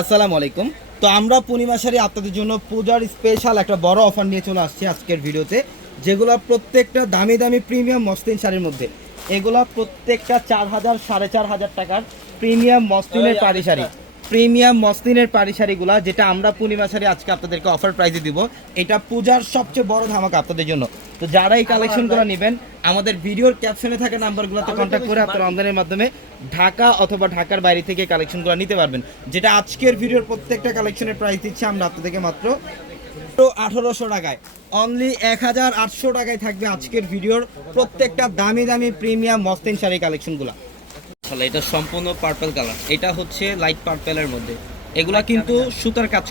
আসসালামু আলাইকুম। তো আমরা পূর্ণিমা শাড়ি আপনাদের জন্য পূজার স্পেশাল একটা বড় অফার নিয়ে চলে আসছি আজকের ভিডিওতে, যেগুলো প্রত্যেকটা দামি দামি প্রিমিয়াম মসলিন শাড়ির মধ্যে। এগুলো প্রত্যেকটা 4,000 4,500 টাকার প্রিমিয়াম মসলিনের পাড়ি শাড়ি, প্রিমিয়াম মসলিনের পাড়ি শাড়িগুলো, যেটা আমরা পূর্ণিমা শাড়ি আজকে আপনাদেরকে অফার প্রাইসে দিব। এটা পূজার সবচেয়ে বড় ধামাকা আপনাদের জন্য। তো যারা এই কালেকশনগুলো নেবেন, আমাদের ভিডিওর ক্যাপশনে থাকা নাম্বারগুলোতে কন্ট্যাক্ট করে আপনারা অনলাইনের মাধ্যমে ঢাকা অথবা ঢাকার বাইরে থেকে কালেকশনগুলো নিতে পারবেন। যেটা আজকের ভিডিওর প্রত্যেকটা কালেকশনের প্রাইস দিচ্ছি আমরা আপনাদেরকে মাত্র 1800 টাকায়। অনলি 1800 টাকায় থাকবে আজকের ভিডিওর প্রত্যেকটা দামি দামি প্রিমিয়াম মসলিন শাড়ি কালেকশনগুলো। আসলে এটা সম্পূর্ণ পার্পল কালার, এটা হচ্ছে লাইট পার্পেলের মধ্যে। এগুলা কিন্তু সুতার কাজ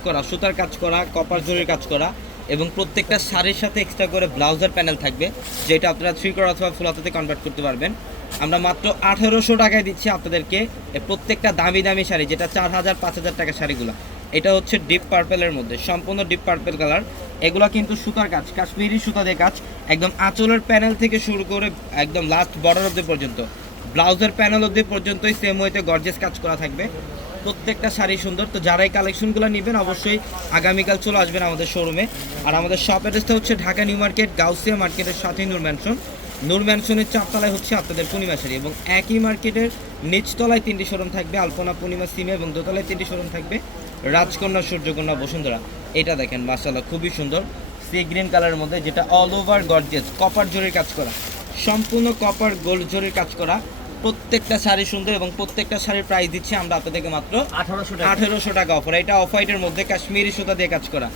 করা, কপার জরির কাজ করা, এবং প্রত্যেকটা শাড়ির সাথে এক্সট্রা করে ব্লাউজের প্যানেল থাকবে, যেটা আপনারা 3/4 অথবা ফুল হাতাতে কনভার্ট করতে পারবেন। আমরা মাত্র 1800 টাকায় দিচ্ছি আপনাদেরকে প্রত্যেকটা দামি দামি শাড়ি, যেটা 4,000 5,000 টাকা শাড়িগুলো। এটা হচ্ছে ডিপ পার্পেলের মধ্যে, সম্পূর্ণ ডিপ পার্পেল কালার। এগুলা কিন্তু সুতার কাজ, কাশ্মীরি সুতা দিয়ে কাজ, একদম আঁচলের প্যানেল থেকে শুরু করে একদম লাস্ট বর্ডার অবধি পর্যন্ত, ব্লাউজের প্যানেল অবধি পর্যন্তই সেম ওয়েতে গর্জিয়াস কাজ করা থাকবে। প্রত্যেকটা শাড়ি সুন্দর। তো যারা এই কালেকশনগুলো নেবেন অবশ্যই আগামীকাল চলে আসবেন আমাদের শোরুমে। আর আমাদের শপ অ্যাড্রেসটা হচ্ছে ঢাকা নিউ মার্কেট, গাউসিয়া মার্কেটের সাথে নূর ম্যানশনের 4 তলায় হচ্ছে আপনাদের পূর্ণিমা শাড়ি, এবং একই মার্কেটের নিচতলায় 3টি শোরুম থাকবে, আলপনা, পূর্ণিমা, সিমে, এবং দোতলায় 3টি শোরুম থাকবে, রাজকন্যা, সূর্যকন্যা, বসুন্ধরা। এটা দেখেন মাশাআল্লাহ খুবই সুন্দর সি গ্রিন কালারের মধ্যে, যেটা অল ওভার গর্জিয়াস কপার জরির কাজ করা, সম্পূর্ণ কপার গোল্ড জরির কাজ করা। প্রত্যেকটা শাড়ি সুন্দর, এবং প্রত্যেকটা শাড়ির প্রাইস দিচ্ছি আমরা আপনাদেরকে মাত্র 1800 টাকা অফার। এটা অফ হোয়াইটের মধ্যে কাশ্মীরি সুতা দিয়ে কাজ করা।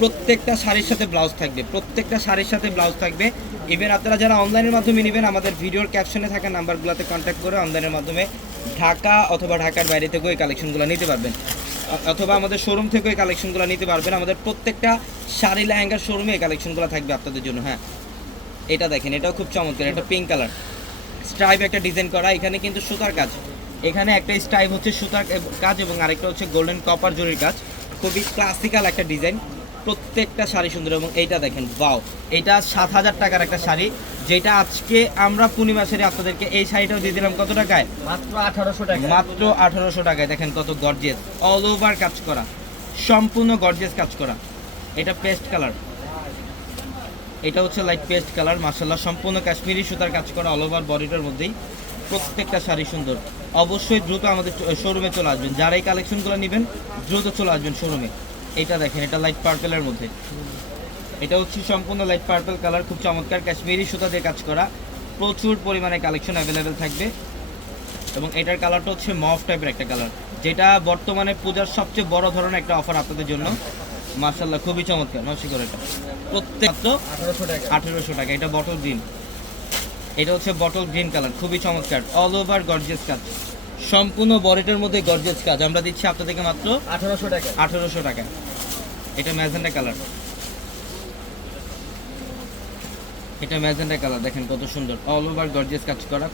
প্রত্যেকটা শাড়ির সাথে ব্লাউজ থাকবে, প্রত্যেকটা শাড়ির সাথে ব্লাউজ থাকবে। ইভেন আপনারা যারা অনলাইনের মাধ্যমে নেবেন, আমাদের ভিডিওর ক্যাপশনে থাকা নাম্বারগুলোতে কন্ট্যাক্ট করে অনলাইনের মাধ্যমে ঢাকা অথবা ঢাকার বাইরে থেকেও এই কালেকশনগুলো নিতে পারবেন, অথবা আমাদের শোরুম থেকেও এই কালেকশনগুলো নিতে পারবেন। আমাদের প্রত্যেকটা শাড়ি লেহেঙ্গার শোরুমে এই কালেকশনগুলো থাকবে আপনাদের জন্য। হ্যাঁ, এটা দেখেন, এটাও খুব চমৎকার, এটা পিঙ্ক কালার, স্ট্রাইপ একটা ডিজাইন করা। এখানে কিন্তু সুতার কাজ, এখানে একটা স্ট্রাইপ হচ্ছে সুতার কাজ, এবং আরেকটা হচ্ছে গোল্ডেন কপার জরির কাজ। খুবই ক্লাসিক্যাল একটা ডিজাইন, প্রত্যেকটা শাড়ি সুন্দর। এবং এইটা দেখেন, বাও, এটা 7,000 টাকার একটা শাড়ি, যেটা আজকে আমরা পূর্ণিমা শাড়ি আপনাদেরকে এই শাড়িটাও দিয়ে দিলাম কত টাকায়? মাত্র 1800 টাকা। মাত্র 1800 টাকায়। দেখেন কত গর্জিয়াস, অল ওভার কাজ করা, সম্পূর্ণ গর্জিয়াস কাজ করা। এটা পেস্ট কালার, এটা হচ্ছে লাইট পেস্ট কালার। মাশাআল্লাহ সম্পূর্ণ কাশ্মীরি সুতার কাজ করা, অল ওভার বডিটার মধ্যেই। প্রত্যেকটা শাড়ি সুন্দর। অবশ্যই দ্রুত আমাদের শোরুমে চলে আসবেন, যারা এই কালেকশনগুলো নেবেন দ্রুত চলে আসবেন শোরুমে। এটা দেখেন, এটা লাইট পার্পেলের মধ্যে, এটা হচ্ছে সম্পূর্ণ লাইট পার্পেল কালার, খুব চমৎকার কাশ্মীরি সুতা দিয়ে কাজ করা। প্রচুর পরিমাণে কালেকশন অ্যাভেলেবেল থাকবে। এবং এটার কালারটা হচ্ছে মফ টাইপের একটা কালার, যেটা বর্তমানে পূজার সবচেয়ে বড় ধরনের একটা অফার আপনাদের জন্য। মাশাআল্লাহ খুবই চমৎকার, নকশি করে। এটা প্রত্যেক 1800 টাকা। এটা বটল গ্রিন, এটা হচ্ছে বটল গ্রিন কালার, খুবই চমৎকার, অল ওভার গর্জিয়াস কাজ, সম্পূর্ণ বডিটার মধ্যে গর্জিয়াস কাজ। আমরা দিচ্ছি আপনাদেরকে মাত্র 1800 টাকা। 1800 টাকা। এটা ম্যাজেন্ডা কালার, এটা ম্যাজেন্ডা কালার, দেখেন কত সুন্দর, অল ওভার গর্জিয়াস কাজ করা।